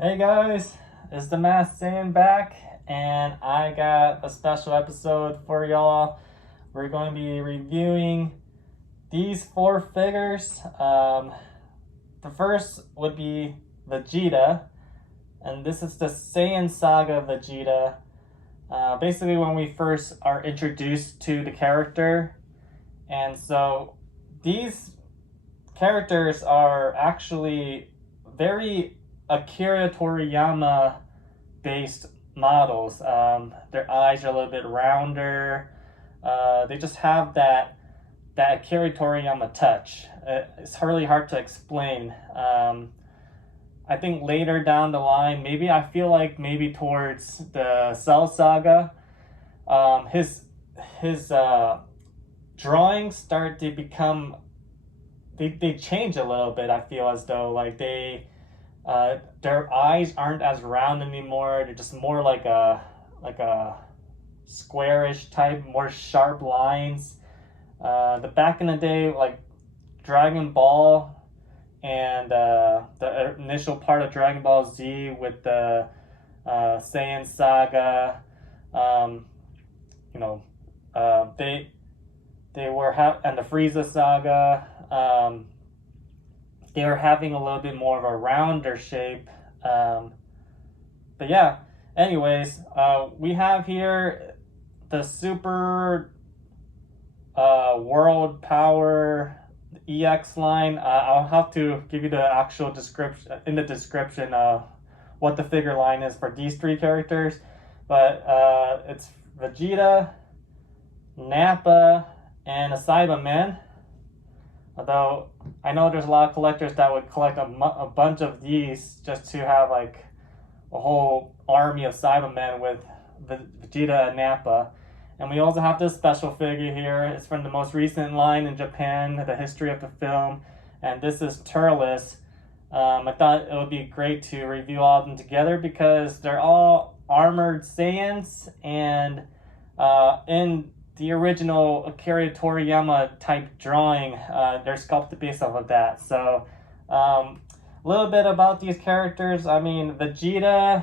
Hey guys, it's the Masked Saiyan back, and I got a special episode for y'all. We're going to be reviewing these four figures. The first would be Vegeta, and this is the Saiyan Saga Vegeta. Basically, when we first are introduced to the character, and so these characters are actually very Akira Toriyama based models. Their eyes are a little bit rounder. They just have that Akira Toriyama touch. It's really hard to explain. I think later down the line, maybe I feel like maybe towards the Cell Saga, his drawings start to become they change a little bit. I feel as though like their eyes aren't as round anymore. They're just more like a squarish type, more sharp lines. The back in the day, like Dragon Ball and the initial part of Dragon Ball Z with the Saiyan Saga, um, you know, they were and the Frieza Saga. They were having a little bit more of a rounder shape. But yeah, anyways, we have here the Super World Power EX line. I'll have to give you the actual description in the description what the figure line is for these three characters. But it's Vegeta, Nappa, and a Saibaman. Although I know there's a lot of collectors that would collect a bunch of these just to have like a whole army of Saibamen with Vegeta and Nappa. And we also have this special figure here. It's from the most recent line in Japan, the history of the film. And this is Turles. I thought it would be great to review all of them together because they're all armored Saiyans. And in the original Akira Toriyama type drawing, they're sculpted based off of that. So, a little bit about these characters. I mean, Vegeta,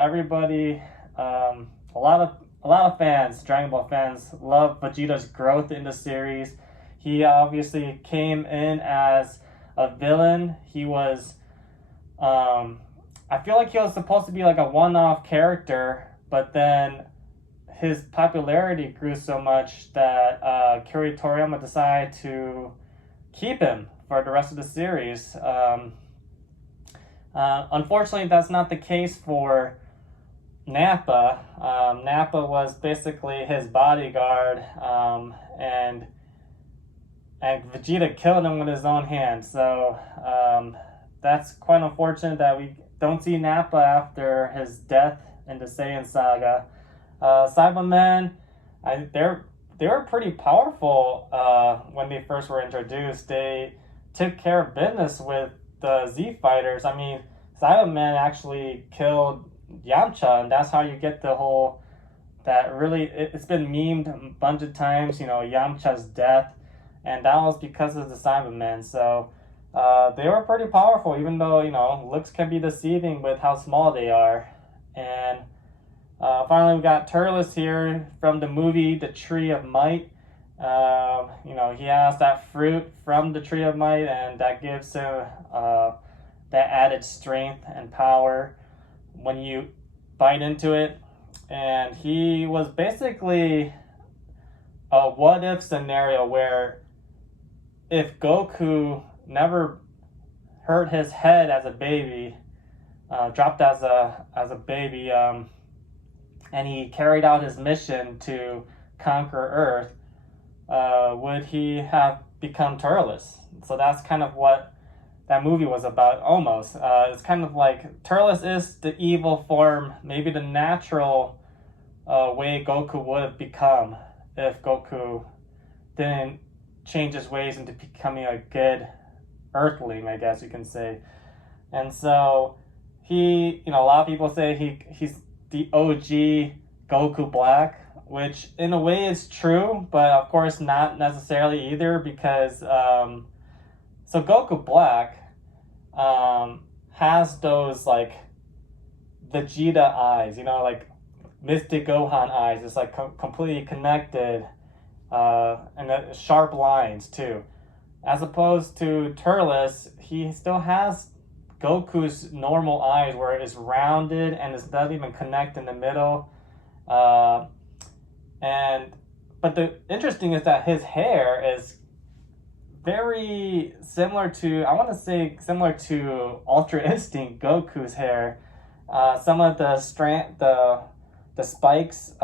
everybody, a lot of fans, Dragon Ball fans, love Vegeta's growth in the series. He obviously came in as a villain. He was, I feel like he was supposed to be like a one-off character, but then his popularity grew so much that Akira Toriyama decided to keep him for the rest of the series. Unfortunately, that's not the case for Nappa. Nappa was basically his bodyguard, and Vegeta killed him with his own hand. So that's quite unfortunate that we don't see Nappa after his death in the Saiyan Saga. Saibamen, they were pretty powerful when they first were introduced. They took care of business with the Z fighters. I mean, Saibamen actually killed Yamcha, and that's how you get the whole that really it's been memed a bunch of times. Yamcha's death, and that was because of the Saibamen. So they were pretty powerful, even though looks can be deceiving with how small they are. And finally, we got Turles here from the movie The Tree of Might. He has that fruit from the Tree of Might, and that gives him that added strength and power when you bite into it. And he was basically a what if scenario where if Goku never hurt his head as a baby, dropped as a baby, and he carried out his mission to conquer Earth, would he have become Turles? So that's kind of what that movie was about, almost. It's kind of like Turles is the evil form, maybe the natural way Goku would have become if Goku didn't change his ways into becoming a good Earthling, I guess you can say. And so he, a lot of people say he's the OG Goku Black, which in a way is true, but of course not necessarily either, because so Goku Black has those like Vegeta eyes, you know, like Mystic Gohan eyes. It's like completely connected, and sharp lines too. As opposed to Turles, he still has Goku's normal eyes where it is rounded and it doesn't even connect in the middle. Uh, and but the interesting is that his hair is very similar to, I want to say similar to Ultra Instinct Goku's hair. Some of the spikes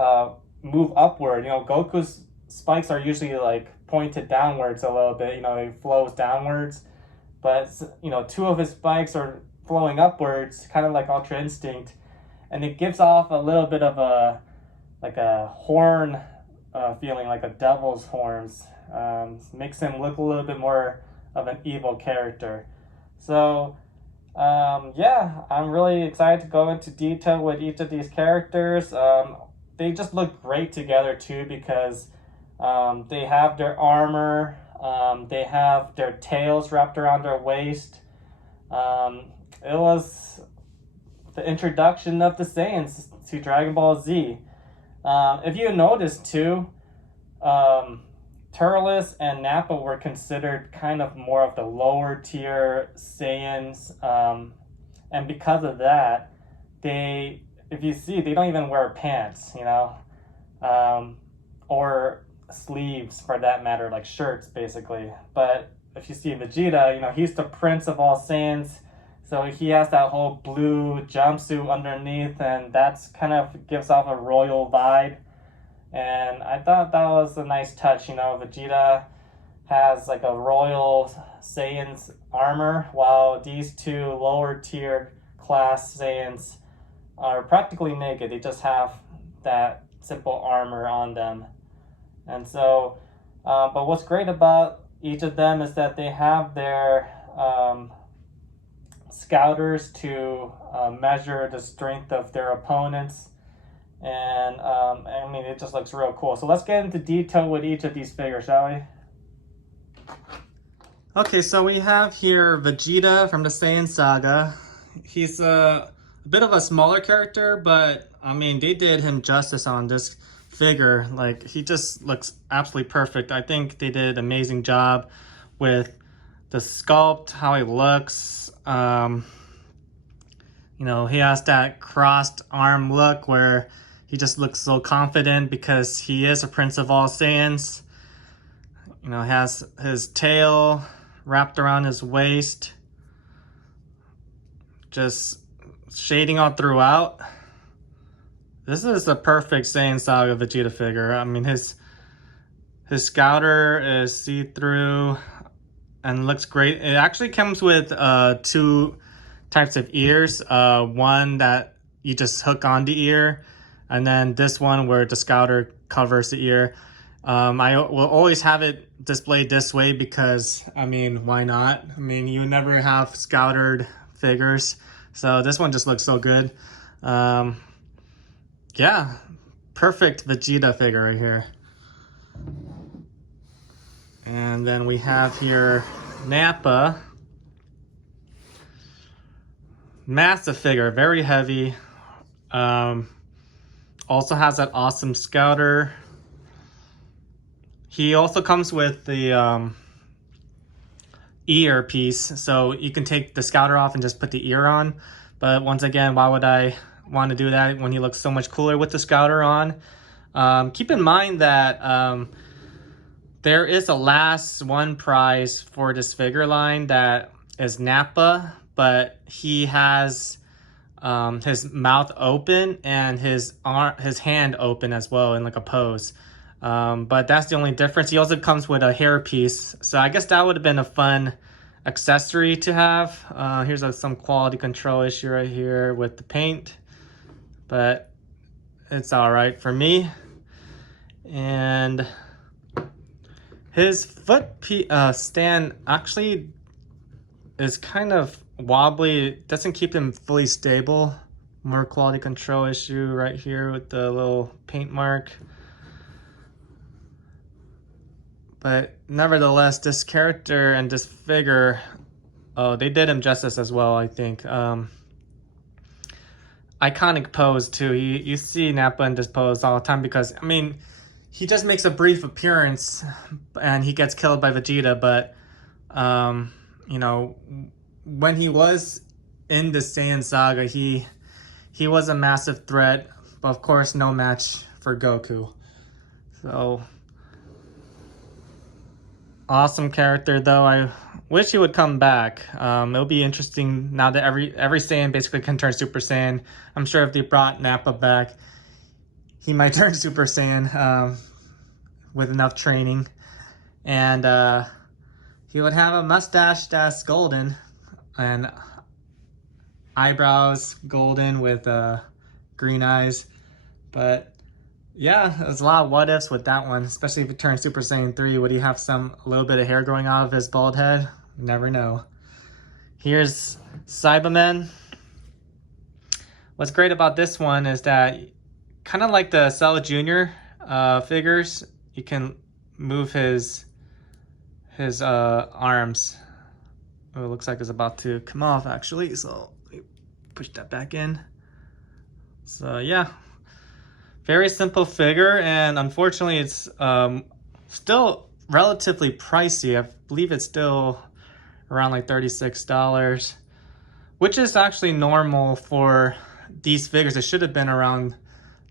move upward. You know, Goku's spikes are usually like pointed downwards a little bit. You know, it flows downwards, but you know, two of his spikes are flowing upwards, kind of like Ultra Instinct, and it gives off a little bit of a horn feeling, like a devil's horns. Makes him look a little bit more of an evil character. So yeah, I'm really excited to go into detail with each of these characters. They just look great together too, because they have their armor, they have their tails wrapped around their waist. It was the introduction of the Saiyans to Dragon Ball Z. If you notice too, Turles and Nappa were considered kind of more of the lower tier Saiyans, and because of that, if you see, they don't even wear pants, you know, or sleeves for that matter, like shirts basically. But if you see Vegeta, you know, he's the prince of all Saiyans, so he has that whole blue jumpsuit underneath, and that's kind of gives off a royal vibe. And I thought that was a nice touch. You know, Vegeta has like a royal Saiyan's armor, while these two lower tier class Saiyans are practically naked. They just have that simple armor on them. And so, but what's great about each of them is that they have their scouters to measure the strength of their opponents. And I mean, it just looks real cool. So let's get into detail with each of these figures, shall we? Okay, so we have here Vegeta from the Saiyan Saga. He's a bit of a smaller character, but I mean, they did him justice on this figure. Like, he just looks absolutely perfect. I think they did an amazing job with the sculpt, how he looks. You know, he has that crossed arm look where he just looks so confident because he is a prince of all Saiyans. You know, he has his tail wrapped around his waist, just shading all throughout. This is the perfect Saiyan Saga Vegeta figure. I mean, his scouter is see-through and looks great. It actually comes with two types of ears. One that you just hook on the ear, and then this one where the scouter covers the ear. I will always have it displayed this way because, I mean, why not? I mean, you never have scoutered figures, so this one just looks so good. Yeah, perfect Vegeta figure right here. And then we have here Nappa. Massive figure, very heavy. Also has that awesome scouter. He also comes with the ear piece, so you can take the scouter off and just put the ear on. But once again, why would I want to do that when he looks so much cooler with the scouter on? Keep in mind that there is a last one prize for this figure line that is Nappa, but he has his mouth open and his hand open as well in like a pose. But that's the only difference. He also comes with a hair piece, so I guess that would have been a fun accessory to have. Here's some quality control issue right here with the paint, but it's all right for me. And his foot stand actually is kind of wobbly. It doesn't keep him fully stable. More quality control issue right here with the little paint mark. But nevertheless, this character and this figure, oh, they did him justice as well, I think. iconic pose too. You see Nappa in this pose all the time because, I mean, he just makes a brief appearance and he gets killed by Vegeta, but you know, when he was in the Saiyan saga, he was a massive threat, but of course no match for Goku. So awesome character though. I wish he would come back. It'll be interesting now that every Saiyan basically can turn Super Saiyan. I'm sure if they brought Nappa back, he might turn Super Saiyan with enough training. And he would have a mustache that's golden and eyebrows golden with green eyes. But yeah, there's a lot of what ifs with that one, especially if he turns Super Saiyan 3. Would he have a little bit of hair growing out of his bald head? Never know. Here's Saibamen. What's great about this one is that, kind of like the Cell Jr. Figures, you can move his arms. Oh, it looks like it's about to come off actually, so let me push that back in. So yeah, very simple figure, and unfortunately it's still relatively pricey. I believe it's still around like $36, which is actually normal for these figures. It should have been around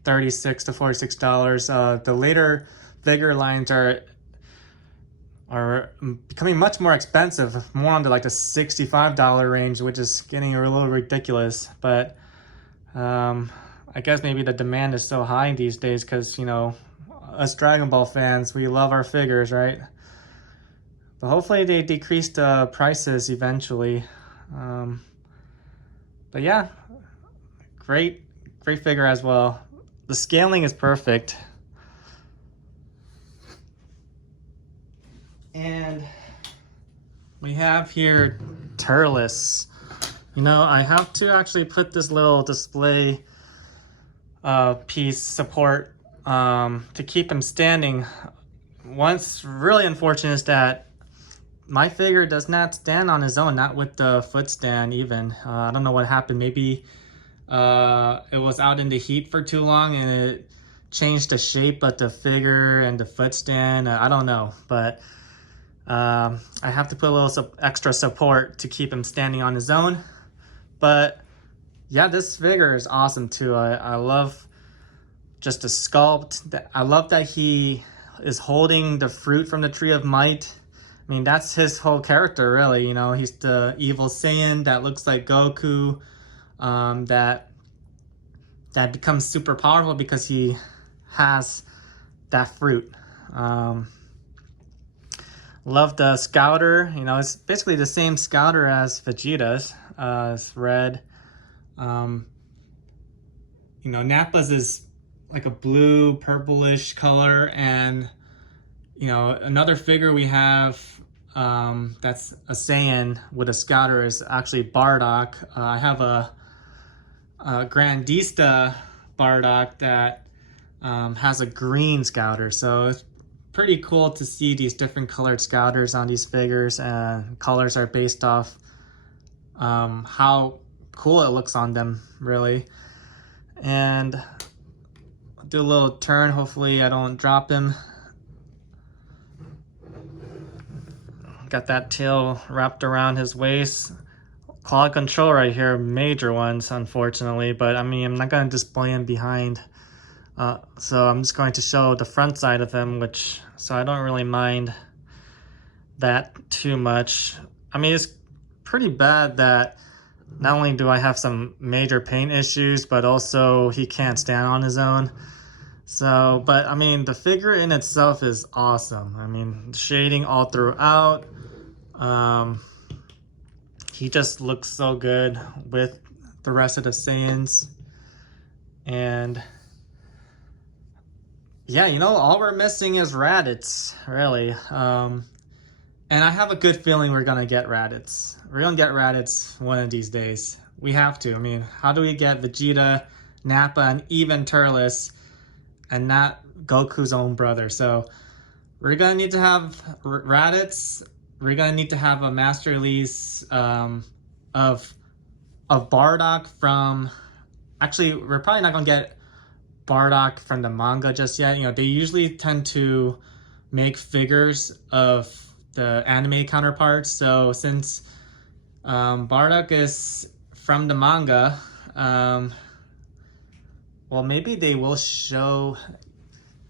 $36 to $46. The later figure lines are becoming much more expensive, more on to like the $65 range, which is getting a little ridiculous. But I guess maybe the demand is so high these days because, you know, us Dragon Ball fans, we love our figures, right? But hopefully they decrease the prices eventually. But yeah, great figure as well. The scaling is perfect. And we have here Turles. You know, I have to actually put this little display piece support to keep him standing. What's really unfortunate is that my figure does not stand on his own, not with the foot stand even. I don't know what happened. Maybe it was out in the heat for too long and it changed the shape of the figure and the foot stand. I don't know, but I have to put a little extra support to keep him standing on his own. But yeah, this figure is awesome too. I love just the sculpt. I love that he is holding the fruit from the Tree of Might. I mean, that's his whole character, really. You know, he's the evil Saiyan that looks like Goku, that becomes super powerful because he has that fruit. Love the scouter. You know, it's basically the same scouter as Vegeta's. It's red. You know, Nappa's is like a blue, purplish color, and you know, another figure we have that's a Saiyan with a scouter is actually Bardock. I have a Grandista Bardock that has a green scouter, so it's pretty cool to see these different colored scouters on these figures, and colors are based off how cool it looks on them, really. And I'll do a little turn, hopefully I don't drop him. Got that tail wrapped around his waist. Claw control right here, major ones, unfortunately, but I mean, I'm not going to display him behind. So I'm just going to show the front side of him, so I don't really mind that too much. I mean, it's pretty bad that not only do I have some major paint issues, but also he can't stand on his own. So, but I mean, the figure in itself is awesome. I mean, shading all throughout. He just looks so good with the rest of the Saiyans. And yeah, you know, all we're missing is Raditz, really. And I have a good feeling we're gonna get Raditz. We're gonna get Raditz one of these days. We have to. I mean, how do we get Vegeta, Nappa, and even Turles and not Goku's own brother? So we're gonna need to have Raditz. We're gonna need to have a master release of Bardock from actually, we're probably not gonna get Bardock from the manga just yet. You know, they usually tend to make figures of the anime counterparts. So since Bardock is from the manga, well, maybe they will show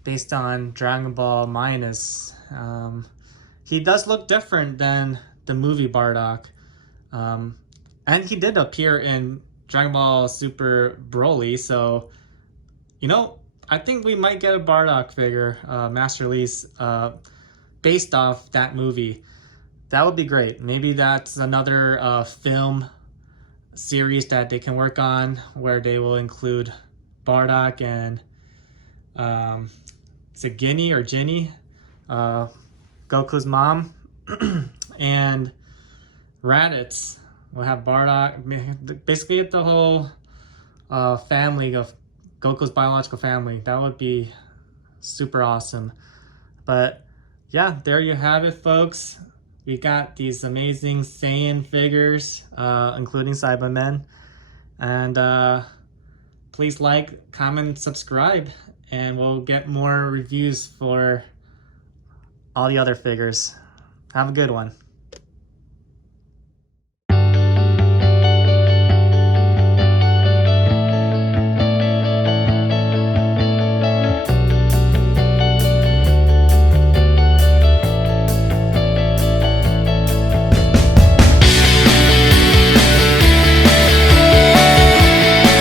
based on Dragon Ball Minus. He does look different than the movie Bardock. And he did appear in Dragon Ball Super Broly, so, you know, I think we might get a Bardock figure, mass release, based off that movie. That would be great. Maybe that's another film series that they can work on where they will include Bardock and is it Ginny or Ginny? Goku's mom and Raditz. We'll have Bardock, basically the whole family of Goku's biological family. That would be super awesome. But yeah, there you have it, folks. We got these amazing Saiyan figures, including Saibamen. And please like, comment, subscribe, and we'll get more reviews for all the other figures. Have a good one.